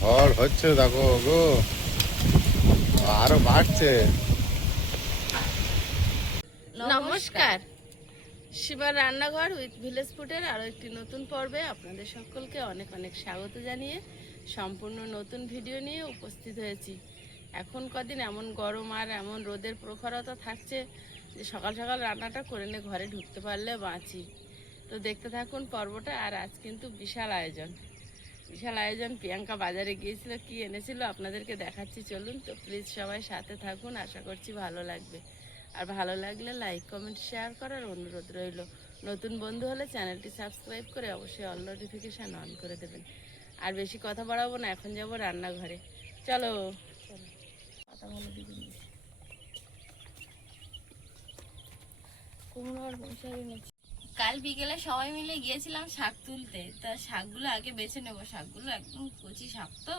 ঝড় হচ্ছে দেখো গো, আরো বাড়ছে। নমস্কার, শিবার রান্নাঘর উইথ ভিলেজ ফুডের আরও একটি নতুন পর্বে আপনাদের সকলকে অনেক অনেক স্বাগত জানিয়ে সম্পূর্ণ নতুন ভিডিও নিয়ে উপস্থিত হয়েছি। এখন কদিন এমন গরম আর এমন রোদের প্রখরতা থাকছে যে সকাল সকাল রান্নাটা করে নিয়ে ঘরে ঢুকতে পারলে বাঁচি। তো দেখতে থাকুন পর্বটা। আর আজ কিন্তু বিশাল আয়োজন। প্রিয়াঙ্কা বাজারে গিয়েছিল, কি এনেছিল আপনাদেরকে দেখাচ্ছি, চলুন। তো প্লিজ সবাই সাথে থাকুন, আশা করছি ভালো লাগবে। আর ভালো লাগলে লাইক কমেন্ট শেয়ার করার অনুরোধ রইল। নতুন বন্ধু হলে চ্যানেলটি সাবস্ক্রাইব করে অবশ্যই অল নোটিফিকেশান অন করে দেবেন। আর বেশি কথা বাড়াবো না, এখন যাব রান্নাঘরে। চলো চলো, কথা বলে দিবেন। কুমড়োর মশারি নিচ্ছি। কাল বিকেলে সবাই মিলে গিয়েছিলাম শাক তুলতে। তা শাকগুলো আগে বেছে নেবো। শাকগুলো একদম কচি শাক, তো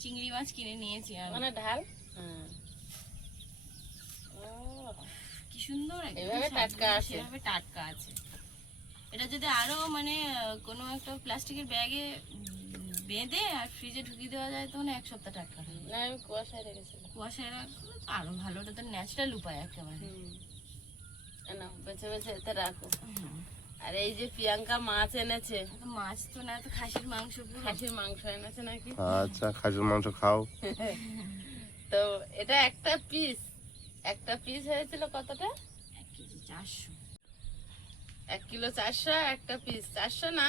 চিংড়ি মাছ কিনে নিয়েছি মানে ঢাল। কি সুন্দর, এভাবে টাটকা আছে, এভাবে টাটকা আছে। এটা যদি আরো মানে কোনো একটা প্লাস্টিকের ব্যাগে বেঁধে আর ফ্রিজে ঢুকিয়ে দেওয়া যায় তো এক সপ্তাহ টাটকা হয়। না, আমি কুয়াশায় রেখেছিলাম। কুয়াশায় রাখবো আরো ভালো, ওটা তো ন্যাচারাল উপায় একেবারে। না, বেছে বেছে এতে রাখো। আর এই যে প্রিয়াঙ্কা মাছ এনেছে। মাছ তো না, তো খাসির মাংস, খাসির মাংস এনেছে নাকি? আচ্ছা, খাসির মাংস খাও। তো এটা একটা পিস হয়েছিল কতটা? 1 কেজি 400। 1 কিলো 400, একটা পিস 400 না,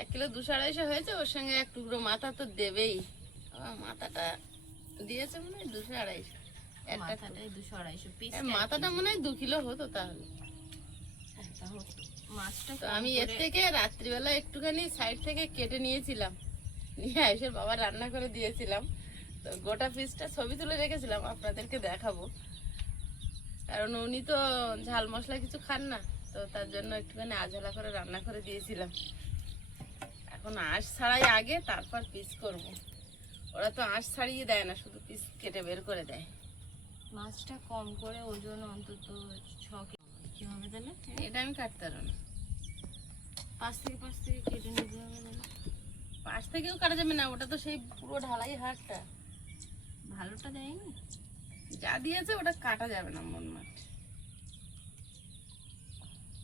1 কিলো 200-250 হয়েছে। ওর সঙ্গে এক টুকরো মাথা তো দেবেই। মাথাটা দিয়েছে মনে হয় 200-250। মাথাটাই 200-250 পিস। মাথাটা মনে হয় 2 কিলো হতো তাহলে। মাছটা আমি এর থেকে রাত্রিবেলা একটুখানি সাইড থেকে কেটে নিয়েছিলাম, নিয়ে এসে বাবা রান্না করে দিয়েছিলাম। তো গোটা পিসটা ছবি তুলে রেখেছিলাম, আপনাদেরকে দেখাবো। কারণ উনি তো ঝাল মশলা কিছু খান না, তো তার জন্য একটুখানি আঝালা করে রান্না করে দিয়েছিলাম। এখন আঁশ ছাড়াই আগে, তারপর পিস করব। ওরা তো আঁশ ছাড়িয়ে দেয় না, শুধু পিস কেটে বের করে দেয়। মাছটা কম করে ওজন অন্তত 6 কেজি। কি হবে তাহলে? এটা আমি কাটতে পারবো না। 5 থেকে কেটে নিতে হবে। 5 থেকেও কাটা যাবে না, ওটা তো সেই পুরো ঢালাই হাড়টা, ভালোটা দেয়নি। যা দিয়েছে ওটা কাটা যাবে না। মন মাছ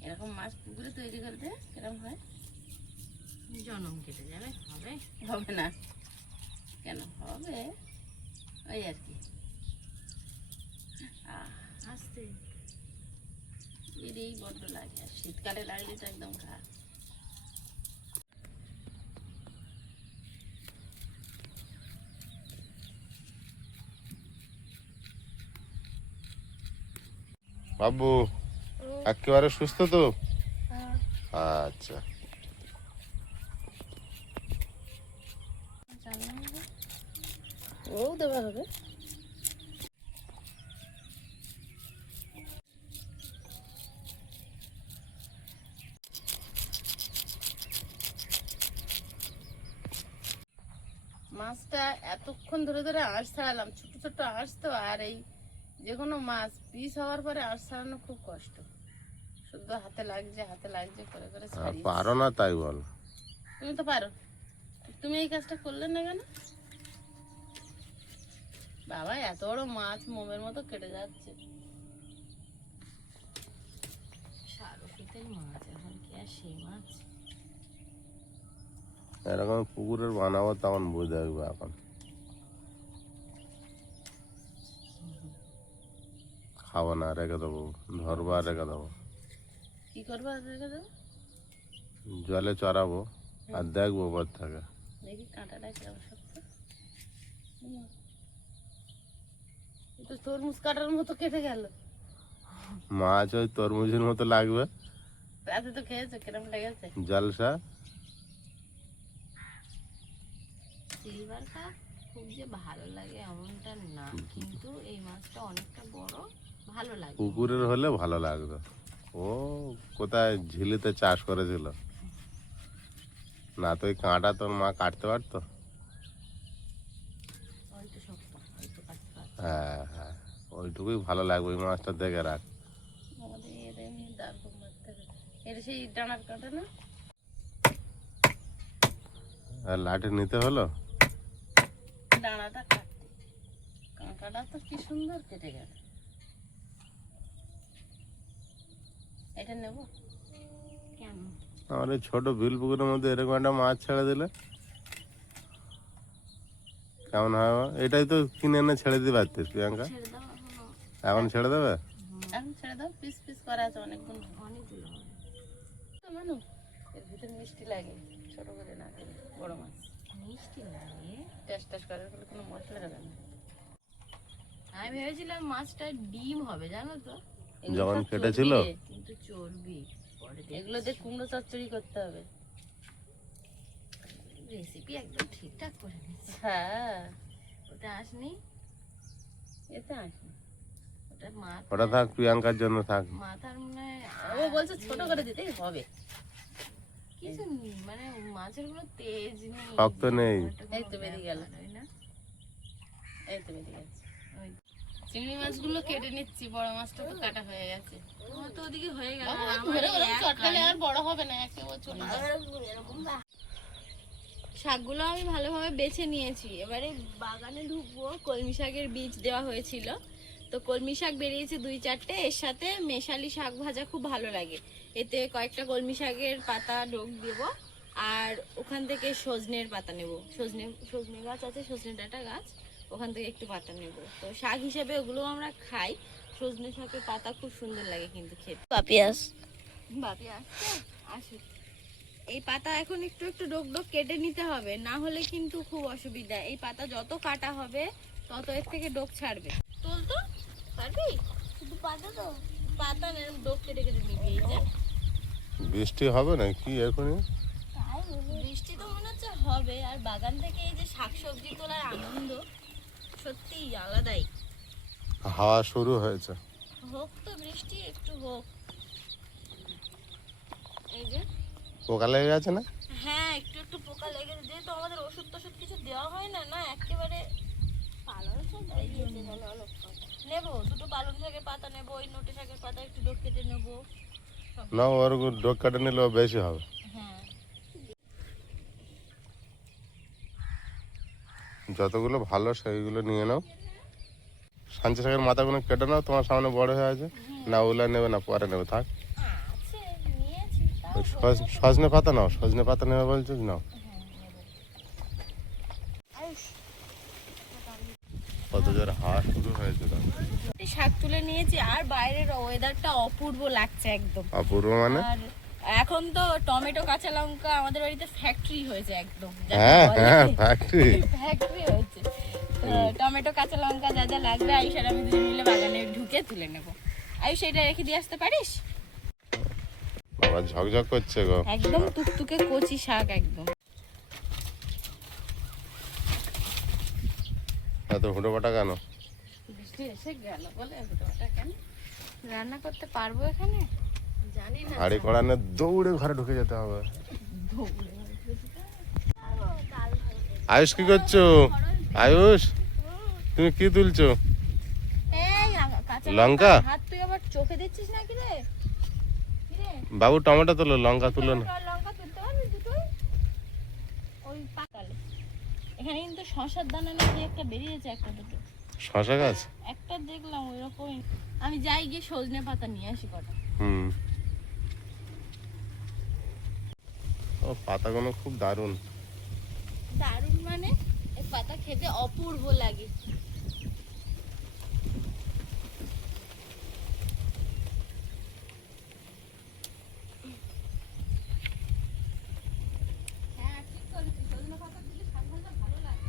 এরকম মাছ পুকুরে তৈরি করে দে, এরকম হয়, জনম কেটে যাবে। হবে না কেন? হবে, ওই আর কি। আসতে এই বড্ড লাগে, আর শীতকালে লাগলে তো একদম খারাপ। বাবু একেবারে সুস্থ তো? আচ্ছা, ও দেওয়া হবে। মাছটা এতক্ষণ ধরে ধরে আঁশ ছাড়ালাম, ছোট ছোট আঁশ তো। আর এই যে কোনো মাছ পিস হওয়ার পরে আঁশ ছাড়ানো খুব কষ্ট, শুধু হাতে লাগছে করে করে ছাড়িয়ে। পারো না তাই বল? তুমি তো পারো, তুমি এই কাজটা করলে না কেন? বাবা, এত বড় মাছ মোমের মতো কেটে যাচ্ছে। মাছ এখন কি আর সেই মাছ? এরকম পুকুরের বানাবো তখন বুঝে আসবে। এখন খাবো না, রেখে দেবো। ধরবো আর রেখে দেবো। কি করবো আর রেখে দেবো? জলে চড়াবো আর দেখবো ওপর থেকে। দেখি কাঁটাটা কেমন শক্ত। তো তরমুজ কাটার মতো কেটে গেল। মাছ ওই তরমুজের মতো লাগবে। রাতে তো খেয়েছো, কিরম লেগেছে? জলসা। সিলভার কাপ খুব যে ভালো লাগে এমনটা না, কিন্তু এই মাছটা অনেকটা বড়, ভালো লাগে। পুকুরের হলে ভালো লাগতো। ও কোথায় ঝিলিতে চাষ করেছিল না, তো ওই কাঁটা তোর মা কাটতে পারতো। হ্যাঁ হ্যাঁ, ওইটুকুই ভালো লাগবে। ওই মাছটা দেখে রাখ। এটা সেই ডানার কাঁটা না? আর লাঠি নিতে হলো। ডাঁড়াটা কাটতে। কাঁটাটা তো কি সুন্দর কেটে গেল। এটা নেব কেন? আমার এই ছোট বিল পুকুরের মধ্যে এরকম একটা মাছ ছেড়ে দিলে কেমন হয়? এটাই তো কিনে এনে ছেড়ে দিতে পারতিস প্রিয়াঙ্কা। ছেড়ে দাও এখনো। এখন ছেড়ে দেবে? এখন ছেড়ে দাও, পিস পিস করা আছে অনেকগুলো, অনেকগুলো হবে তো মানু। এর ভিতর মিষ্টি লাগে, ছোট করে না খেলে বড় মাছ মিষ্টি লাগে। টেস্ট টেস্ট করার ফলে কোনো মশলা দেবে না। আমি ভেবেছিলাম মাছটা ডিম হবে, জানো তো। এগুলো যখন সব কেটেছিল? চর্বি, কিন্তু চর্বি। এগুলো দিয়ে কুমড়ো চচ্চড়ি করতে হবে। রেসিপি একদম ঠিকঠাক করে নিয়েছি। হ্যাঁ, ওটা আসনি, এতে আসনি। ওটা ওটা থাক, প্রিয়াঙ্কার জন্য থাক। মাথার মানে ও বলছে ছোট করে দিতেই হবে। কিছু নেই, মানে মাছের কোনো তেজ নেই, শক্ত নেই। এই তো বেরিয়ে গেল, এই তো বেরিয়ে গেছে। ওই চিংড়ি মাছগুলো কেটে নিচ্ছি, বড় মাছটা তো কাটা হয়ে গেছে। তোমার তো ওদিকে হয়ে গেল, আর আমার চটকালে আর বড় হবে না, একেবারে চলে যাবে। শাকগুলো আমি ভালোভাবে বেছে নিয়েছি। এবারে বাগানে ঢুকবো। কলমি শাকের বীজ দেওয়া হয়েছিল, তো কলমি শাক বেরিয়েছে 2-4টে। এর সাথে মেশালি শাক ভাজা খুব ভালো লাগে, এতে কয়েকটা কলমি শাকের পাতা ডোক দেব, আর ওখান থেকে সজনের পাতা নেব। সজনে গাছ আছে, সজনে ডাঁটা গাছ, ওখান থেকে একটু পাতা নেব। তো শাক হিসেবে ওগুলো আমরা খাই। সজনে শাকের পাতা খুব সুন্দর লাগে কিন্তু খেতে। বাপি আসছে, আসুক। এই পাতা এখন একটু একটু ডোক ডোক কেটে নিতে হবে, না হলে কিন্তু খুব অসুবিধা। এই পাতা যত কাটা হবে তত এর থেকে ডোক ছাড়বে। তোল তো, পারবি? শুধু পাতা তো, পাতা না, ডোক কেটে কেটে নিবি। এই যে বৃষ্টি হবে না কি এখনই? বৃষ্টি তো মনে হচ্ছে হবে। আর বাগান থেকে এই যে শাকসবজি তোলার আনন্দ সত্যি আলাদাই। হাওয়া শুরু হয়েছে। হোক তো বৃষ্টি, একটু হোক। এই যে পোকা লেগে গেছে না? হ্যাঁ, একটু একটু পোকা লেগেছে, যেহেতু আমাদের ওষুধ টষুধ কিছু দেওয়া হয় না, না একেবারে পালং শাক নেবো। দুটো পালং শাকের পাতা নেবো, ওই নোটে শাকের পাতা একটু ডোক কেটে নেবো। না, ওর ডোক কাটে নিলেও বেশি হবে। হ্যাঁ, যতগুলো ভালো সেইগুলো নিয়ে নাও। সাঞ্চে শাকের মাথাগুলো কেটে নাও, তোমার সামনে বড় হয়ে আছে। না ওগুলো নেবে না, পরে নেবে, থাক। আছে, নিয়েছি তাও। ওই সজনে পাতা নাও, সজনে পাতা নেবে বলছো, নাও। কত জোর হাওয়া শুরু হয়েছে। শাক তুলে নিয়েছি, আর বাইরের ওয়েদারটা অপূর্ব লাগছে একদম। অপূর্ব মানে? আর এখন তো টমেটো কাঁচা লঙ্কা আমাদের বাড়িতে ফ্যাক্টরি হয়েছে একদম। হ্যাঁ হ্যাঁ, ফ্যাক্টরি হয়েছে। তো টমেটো কাঁচা লঙ্কা যা যা লাগবে আয়ুষ আর আমি দুজন মিলে বাগানে ঢুকে তুলে নেবো। আয়ুষ, এটা রেখে দিয়ে আসতে পারিস? বাবা ঝকঝক করছে গো, একদম টুকটুকে কচি শাক একদম। এত হুটোপাটা কেন? বৃষ্টি এসে গেল বলে হুটোপাটা কেন? রান্না করতে পারবো এখানে? জানি না। হাড়ি কড়ানে দৌড়ে ঘরে ঢুকে যেতে হবে। আয়ুষ কি করছো? আয়ুষ, তুমি কি তুলছো? লঙ্কা? হাত তুই আবার চোখে দিচ্ছিস নাকি রে? বাবু টমেটো তুলো, লঙ্কা তুলো না। লঙ্কা তুলতে পারবি দুটোই? ওই পাকালে এখানে কিন্তু শশার দানা নাকি একটা বেরিয়েছে, একটা দুটো শশা গাছ? একটা দেখলাম ওই রকমই। আমি যাই গিয়ে সজনে পাতা নিয়ে আসি কটা। ও পাতাগুলো খুব দারুণ। দারুণ মানে এই পাতা খেতে অপূর্ব লাগে। হ্যাঁ, ঠিক করেছিস, সজনে পাতা দিলে শাক ভাজা ভালো লাগে।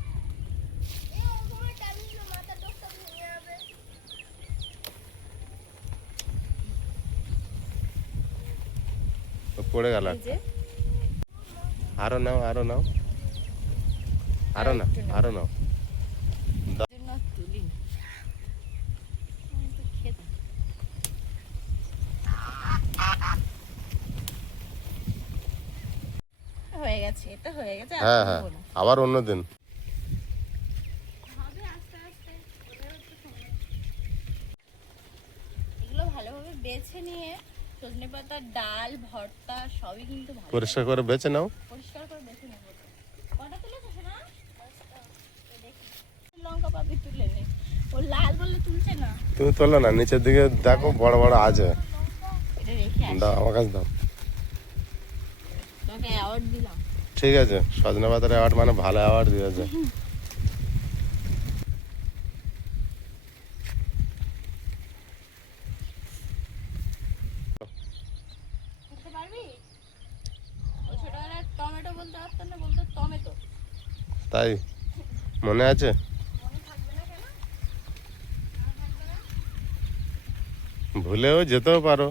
পড়ে গেল। এই যে আরো নাও, আরো নাও, আরো না, আরো নাও। জন্য তুলি তো খেতে। হয়ে গেছে, এটা হয়ে গেছে। আর হ্যাঁ হ্যাঁ, তুলবো না। আবার অন্যদিন। হবে আস্তে আস্তে, ওদেরও তো সময়। এগুলো ভালোভাবে বেছে নিয়ে সজনে পাতার ডাল ভর্তা সবই কিন্তু ভালো। পরিষ্কার করে বেছে নাও। পরিষ্কার করে বেছে নেবো। কটা তুলেছো সোনা? 10টা। দেখি পাবি তুলে নে। ও লাল বলে তুলছে না। তুমি তোলো না, নিচের দিকে দেখো বড় বড় আছে। এটা রেখে আসি। দাও আমার কাছে দাও। তোকে অ্যাওয়ার্ড দিলাম। ঠিক আছে, সজনে পাতার অ্যাওয়ার্ড মানে ভালো অ্যাওয়ার্ড দিয়েছে। করতে পারবি? ও ছোটবেলায় টমেটো বলতে পারতো না, বলতো টমেটো। তাই মনে আছে? মনে থাকবে না কেন? ভুলেও যেতেও পারো।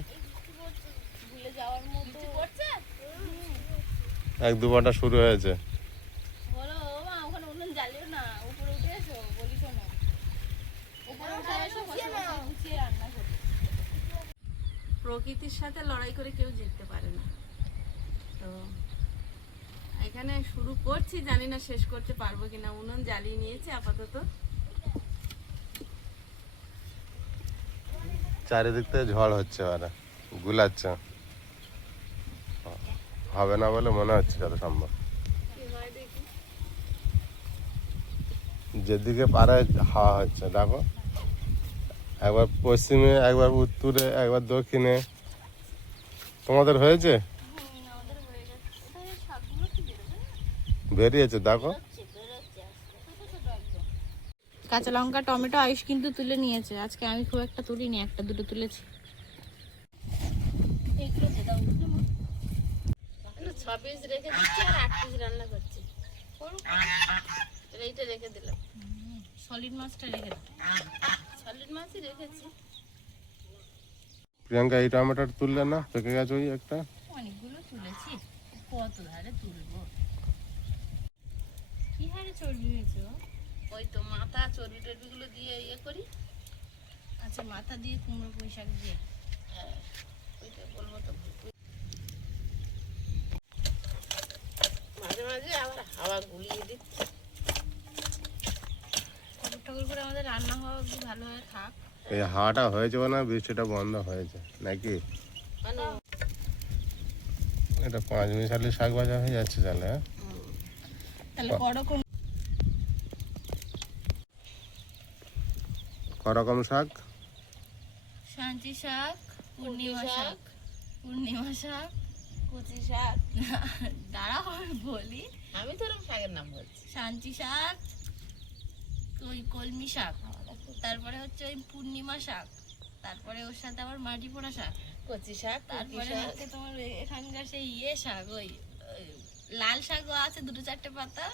ভুলে যাওয়ার মতো করছে। এক দুবারটা শুরু হয়েছে। বলো মা ওখানে উনুন জ্বালিও না, উপরে উঠে এসো, বলি শোনো। উপরে উঠে এসো, বসে বসে গুছিয়ে রান্না করো। প্রকৃতির সাথে লড়াই করে কেউ জিততে পারে না। তো এখানে শুরু করছি, জানি না শেষ করতে পারবো কিনা। উনুন জ্বালিয়ে নিয়েছি আপাতত। চারিদিক থেকে ঝড় হচ্ছে, ওরা গুলাচ্ছে। হবে না বলে মনে হচ্ছে যত সম্ভব। কি হয় দেখি। যেদিকে পারে হাওয়া হচ্ছে দেখো, একবার পশ্চিমে, একবার উত্তরে, একবার দক্ষিণে। তোমাদের হয়েছে? আমাদের হয়ে গেছে। কোথায় শাকগুলো কি বেরোবে? বেরিয়েছে দেখো। কাঁচা লঙ্কা টমেটো আয়ুষ কিন্তু তুলে নিয়েছে। আজকে আমি খুব একটা তুলিনি, একটা দুটো তুলেছি। 6 পিস রেখে দিচ্ছি আর 8 পিস রান্না করছি। এইটা রেখে দিলাম। সলিড মাছটা রেখে দিলাম। সলিড মাছই রেখেছি। প্রিয়াঙ্কা এই টমেটোটা তুললে না, পেকে গেছে ওই একটা। অনেকগুলো তুলেছি, কত ধারে তুলবো? কি হারে চর্বি হয়েছে? ওই তো মাথা চর্বি টর্বিগুলো দিয়ে ইয়ে করি। আচ্ছা, মাথা দিয়ে কুমড়ো পুঁই শাক দিয়ে। হ্যাঁ, ওইটা বলবো তো। মাঝে মাঝে আবার হাওয়া গুলিয়ে দিচ্ছে। ঠাকুর ঠাকুর করে আমাদের রান্না হওয়া অব্দি ভালোভাবে থাক। এই হাওয়াটা হয়েছে না, বৃষ্টিটা বন্ধ হয়েছে নাকি? মানে এটা 5 মিশালি শাক ভাজা হয়ে যাচ্ছে তাহলে। হ্যাঁ, তাহলে করকম করকম শাক, শান্তি শাক, পূর্ণিমা শাক, পূর্ণিমা শাক, কুচি শাক। দাঁড়াও আমি বলি, আমি তো ওরকম শাকের নাম বলছি। শান্তি শাক, ওই কলমি শাক, তারপরে হচ্ছে ওই পূর্ণিমা শাক, তারপরে ওর সাথে আবার মাটি পোড়া শাক, কচি শাক, তারপরে হচ্ছে তোমার এখানকার সেই ইয়ে শাক, ওই লাল শাকও আছে 2-4টে পাতা,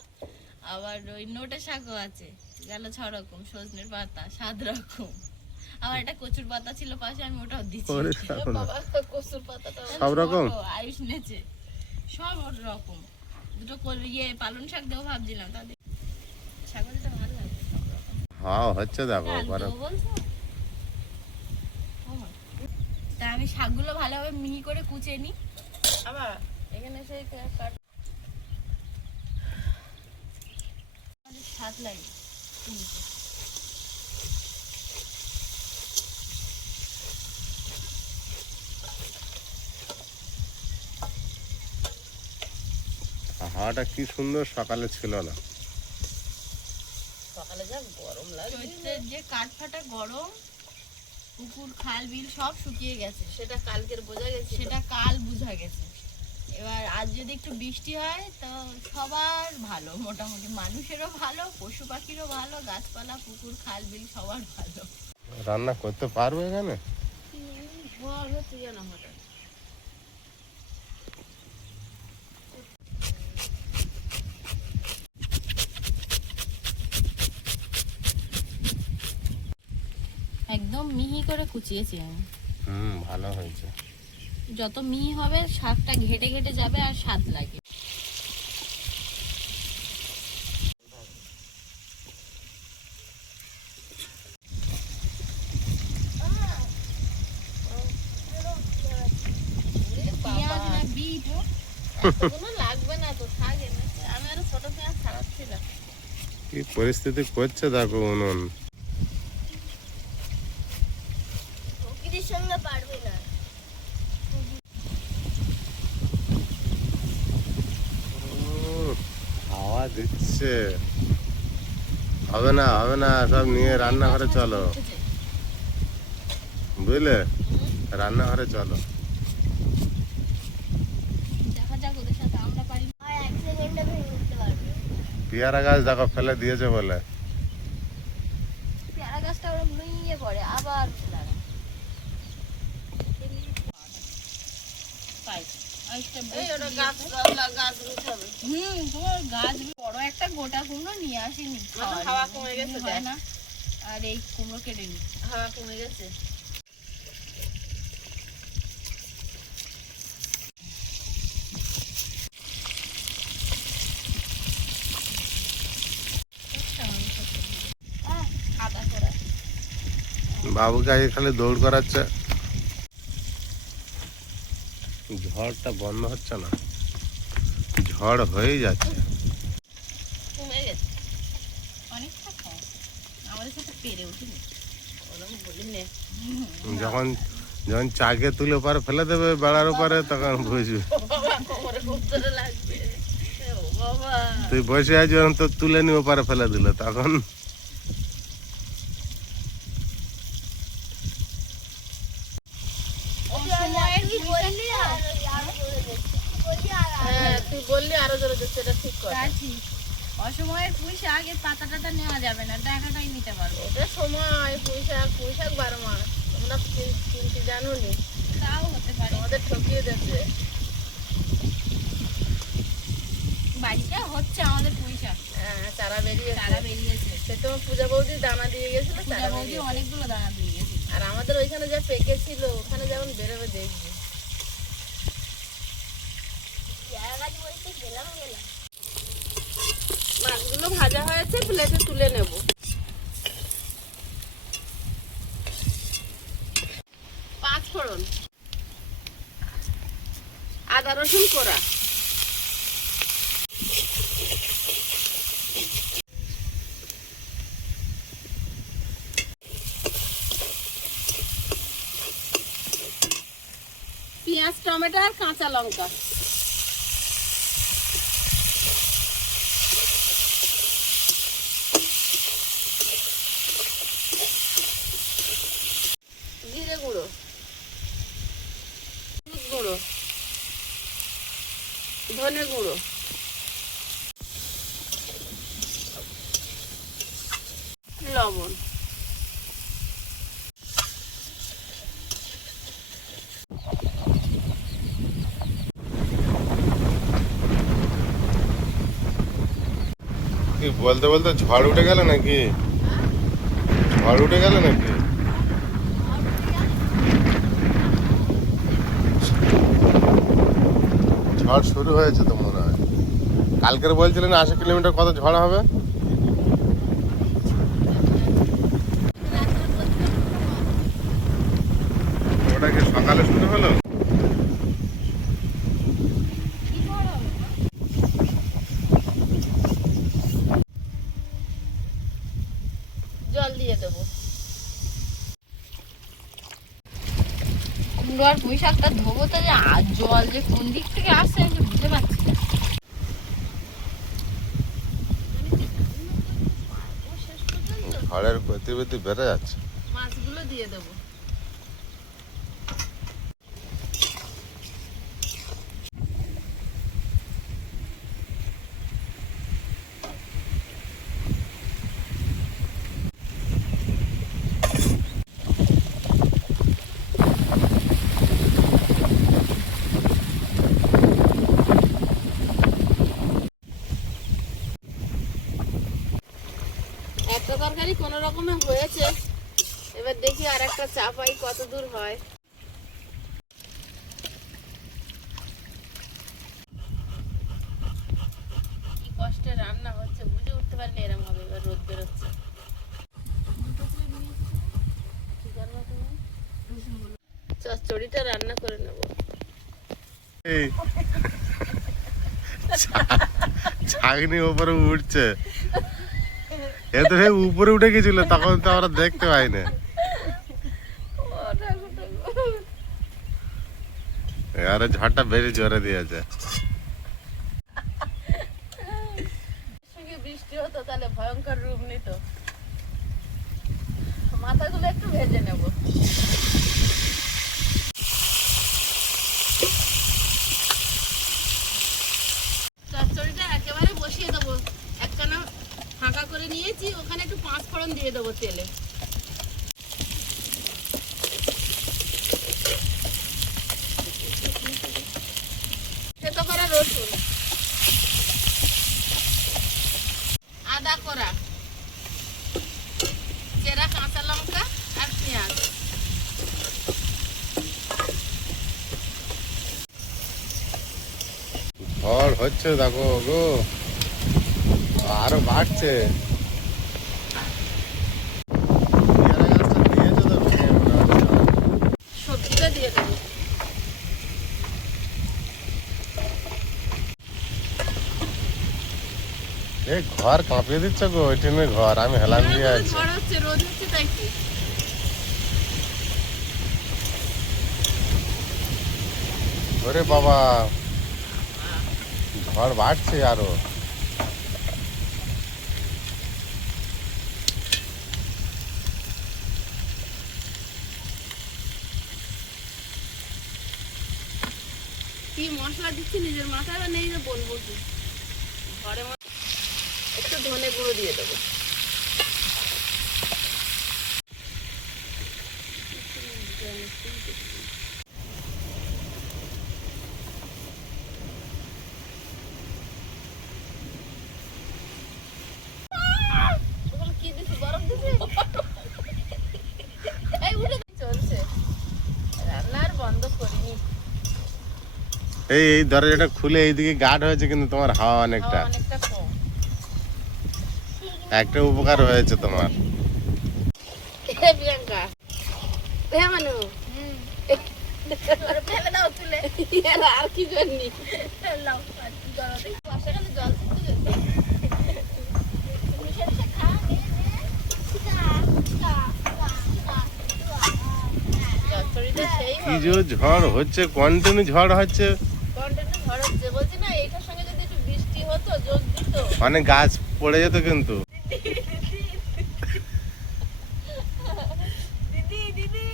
আবার ওই নোটে শাকও আছে, গেল 6 রকম, সজনের পাতা 7 রকম, আবার একটা কচুর পাতা ছিল পাশে, আমি ওটাও দিচ্ছি। বাবা কচুর পাতাটা সব রকম আয়ুষ নেছে, সব রকম। দুটো ইয়ে পালং শাক দেবো ভাবছিলাম, তাদের শাক দিতে ভালো লাগে। হ্যাঁ হচ্ছে দেখো। তা আমি শাকগুলো ভালোভাবে মিহি করে কুচে নিই। আবার এখানে সেই কাট স্বাদ লাগে। হাওয়াটা কি সুন্দর সকালে ছিল না? সকালে যা গরম লাগে, চৈত্রের যে কাঠ ফাটা গরম, পুকুর খাল বিল সব শুকিয়ে গেছে। সেটা কালকের বোঝা গেছে, সেটা কাল বোঝা গেছে। এবার আজ যদি একটু বৃষ্টি হয় তো সবার ভালো, মোটামুটি মানুষেরও ভালো, পশু পাখিরও ভালো, গাছপালা পুকুর খাল বিল সবার ভালো। রান্না করতে পারবে এখানে? তুই না হঠাৎ একদম মিহি করে কুচিয়েছি আমি। ভালো হয়েছে। যত মিহি হবে শাকটা ঘেটে ঘেটে যাবে আর স্বাদ লাগে। লাগবে না তো, থাক এনেছে। আমি আরো ছোট পেঁয়াজ ছাড়াচ্ছিলাম। কি পরিস্থিতি করছে দেখো উনুন। প্রকৃতির সঙ্গে পারবে না। হাওয়া দিচ্ছে, হবে না হবে না, সব নিয়ে রান্নাঘরে চলো, বুঝলে? রান্নাঘরে চলো। দেখা যাক ওদের সাথে আমরা পারি। আর এক সেকেন্ডে ভেঙে উঠতে পারবে। পেয়ারা গাছ দেখো ফেলে দিয়েছে বলে। পেয়ারা গাছটা ওরা নুইয়ে পড়ে আবার লাগায়। তোমার গাছ বড় একটা গোটা কুমড়ো নিয়ে আসিনি, হাওয়া কমে গেছে হয় না। আর এই কুমড়ো কেটে নি, হাওয়া কমে গেছে। বাবুকে আগে খালি দৌড় করাচ্ছে। ঝড়টা বন্ধ হচ্ছে না, ঝড় হয়ে যাচ্ছে। কমে গেছে অনেকটা কম, আমাদের সাথে পেরে উঠিনি। ওরকম বলি নে, যখন যখন চাকে তুলে পারে ফেলে দেবে বেড়ার উপরে, তখন বুঝবি। কোমরে খুব জোরে লাগবে। ও বাবা, তুই বসে আছিস, যখন তো তুলে নিয়ে ওপারে ফেলে দিল, তখন তুই বললি আরো জোরে দিচ্ছে, এটা ঠিক কথা। অসময়ের পুঁই শাক এর পাতা টাতা নেওয়া যাবে না, দেখাটাই নিতে পারবো। এটা সময় পুঁই শাক 12 মাস। তোমরা কিনতে জানো নি? তাও হতে পারে, আমাদের ঠকিয়ে দিচ্ছে। বাড়িতে হচ্ছে আমাদের পুঁই শাক। হ্যাঁ, চারা বেরিয়েছে। সে তো পূজা বৌদি দানা দিয়ে গেছিল, চারা বৌদি অনেকগুলো দানা দিয়ে গেছে। আর আমাদের ওইখানে যা পেকেছিল, ওখানে যেমন বেরোবে দেখবি। পেয়ারা গাছ বলতে গেলাম। মাছগুলো ভাজা হয়েছে, প্লেটে তুলে নেব। পাঁচ ফোড়ন, আদা রসুন কোড়া, পেঁয়াজ, টমেটো আর কাঁচা লঙ্কা। জিরে গুঁড়ো, হলুদ গুঁড়ো, ধনে গুঁড়ো, লবণ। কি বলতে বলতে ঝড় উঠে গেল নাকি? ঝড় উঠে গেল নাকি? ঝড় শুরু হয়েছে তো মনে হয়। কালকের বলছিলেন 80 কিলোমিটার কত ঝড় হবে। ওটা কি সকালে শুরু হলো? জল দিয়ে দেবো। কুমড়ো আর পুঁই শাকটা ধোবো তো, যে আর জল যে কোন দিক থেকে আসছে আমি তো বুঝতে পারছি না। ঝড়ের গতিবিধি বেড়ে যাচ্ছে। মাছগুলো দিয়ে দেবো। একটা তরকারি কোনো রকমে হয়েছে, এবার দেখি আর একটা চাপাই কত দূর হয়। কি কষ্টে রান্না হচ্ছে বুঝে উঠতে পারলে এরকম হবে। এবার রোদ বেরোচ্ছে। চচ্চড়িটা রান্না করে নেব। এই ছাগনি উপরে উঠছে, এ তো সে উপরে উঠে গেছিল, তখন তো আমরা দেখতে পাই না। আরে ঝড়টা বেশি জোরে দিয়েছে। বৃষ্টি হতো তাহলে ভয়ঙ্কর ভয়ঙ্কর রূপ নিত। মাথাগুলো একটু ভেজে নেব। চচ্চড়িটা একেবারে বসিয়ে দেবো। একখানা ফাঁকা করে নিয়েছি, ওখানে একটু 5 ফোড়ন দিয়ে দেবো তেলে। থেতো করা রসুন, আদা করা, চেরা কাঁচা লঙ্কা আর পেঁয়াজ। ঝড় হচ্ছে দেখো গো, আরো বাড়ছে। পেয়ারা গাছটা দিয়েছো তো ভেঙে মনে হচ্ছে। সবজিটা দিয়ে দেবো। এই ঘর কাঁপিয়ে দিচ্ছ গো, ওই টিনের ঘর আমি হেলান দিয়ে আছি। ঝড় হচ্ছে, রোদ হচ্ছে, তাই কি? ওরে বাবা, ঝড় বাড়ছে আরো। কি মশলা দিচ্ছি নিজের মাথায় নেই যে বলবো কি। ঘরে একটু ধনে গুঁড়ো দিয়ে দেবো। কি দিচ্ছি, গরম দিচ্ছি? এই উঠে চলছে, রান্নার বন্ধ করিনি। এই এই দরজাটা খুলে এইদিকে গার্ড হয়েছে, কিন্তু তোমার হাওয়া অনেকটা অনেকটা কম। একটা উপকার হয়েছে তোমার। প্রিয়াঙ্কা, হ্যাঁ মানু, ফেলে দাও তুলে। আর কি করনি? বর্ষাকালে জল থাকতে যেত। চচ্চড়িটা সেই কি যে ঝড় হচ্ছে, কন্টিনিউ ঝড় হচ্ছে। কন্টিনিউ ঝড় হচ্ছে। বলছি না, এইটার সঙ্গে যদি একটু বৃষ্টি হতো, যোগ দিত। মানে গাছ পড়ে যেত কিন্তু। দিদি দিদি,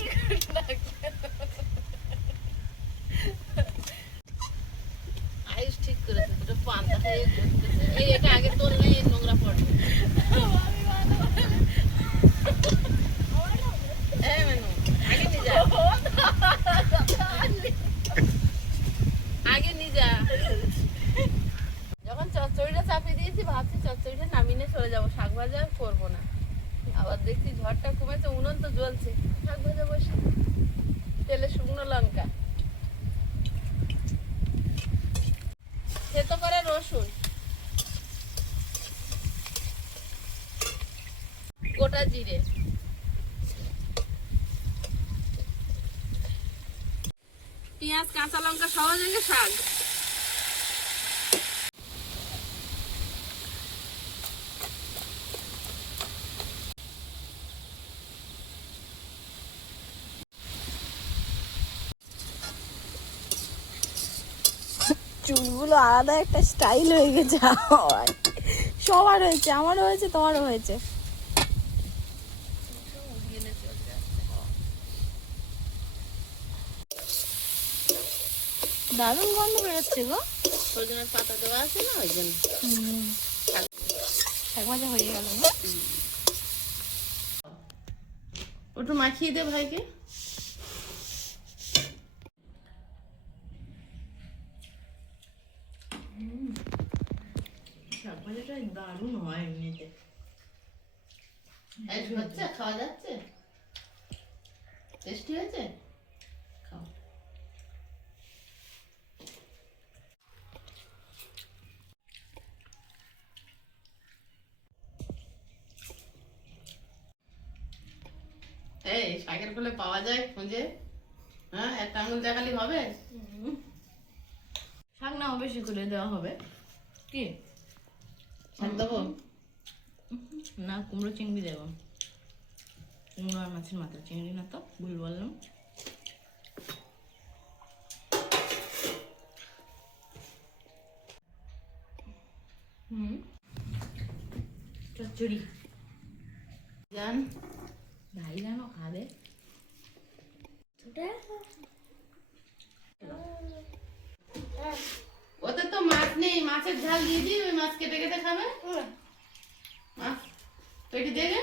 আয়ুষ ঠিক করেছে, দুটো পান্তা খাইয়ে করতেছে। এই এটা আগে তোল নাই, এই নোংরা পড়বে। এই মেনু, আগে নিয়ে যা, আগে নিয়ে যা। যখন চচ্চড়িটা চাপিয়ে দিয়েছি, ভাবছি চচ্চড়িটা নামিয়ে নিয়ে চলে যাবো, শাক ভাজা আর করবো না। আবার দেখছি ঝড়টা কমেছে, উনুন তো জ্বলছে, শাক ভাজা বসে। তেলে শুকনো লঙ্কা, থেতো করে রসুন, গোটা জিরে, পেঁয়াজ, কাঁচা লঙ্কা সহজে শাক। চুলগুলো আলাদা একটা স্টাইল হয়ে গেছে আমার। সবার হয়েছে, আমারও হয়েছে, তোমারও হয়েছে। দারুণ গন্ধ বেরোচ্ছে গো। সজনের পাতা দেওয়া আছে না, ওই জন্য। শাক ভাজা হয়ে গেল না? ওটু মাখিয়ে দে ভাইকে। শাক ভাজাটা দারুণ হয় এমনিতে। হচ্ছে, খাওয়া যাচ্ছে, টেস্টি হয়েছে, খাও। এই শাকের কোলে পাওয়া যায় খুঁজে? হ্যাঁ, একটা আঙুল দেখালি হবে? শাক না বেশি করে দেওয়া হবে। কি শাক দেবো না? কুমড়ো চিংড়ি দেবো। কুমড়ো আর মাছের মাথা, চিংড়ি না তো, ভুল বললাম। চচ্চড়ি জান ভাই জানো খাবে ওতে তো মাছ নেই, মাছের ঝাল দিয়ে দিই, ওই মাছ কেটে কেটে খাবে। মাছ পেটি দেবে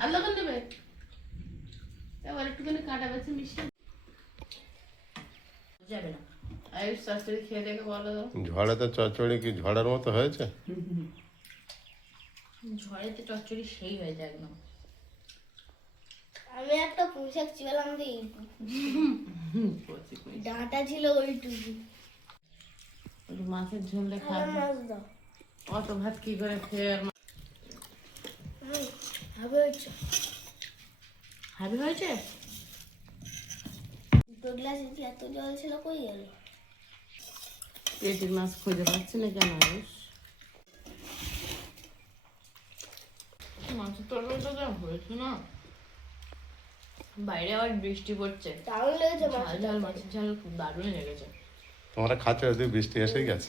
আর লবণ দেবে, এবার একটুখানি কাটা বেছে মিষ্টি যাবে না আয়ুষ শাশুড়ি খেয়ে দেখে বলো। ঝড়ে তো চচ্চড়ি কি ঝড়ের মতো হয়েছে? ঝড়েতে চচ্চড়ি সেই হয়ে যায় একদম। আমি একটা পুঁইশাক চিবালাম দিই, ডাঁটা ছিল ওইটুকু। একটু মাছের ঝোল দিয়ে খাবে। মাছ দাও। অত ভাত কি করে খেয়ে আর হবে হচ্ছে হাবি হয়েছে? দুটো গ্লাসে যে এত জল ছিল কই গেল? পেটির মাছ খুঁজে পাচ্ছি না কেন আয়ুষ? মাছের তরকারিটা যা হয়েছে না, বাইরে আবার বৃষ্টি পড়ছে, দারুণ লেগেছে মাছ। ঝাল ঝাল মাছের ঝাল খুব দারুণ লেগেছে। তোমরা খাচ্ছ যদি বৃষ্টি এসে গেছে।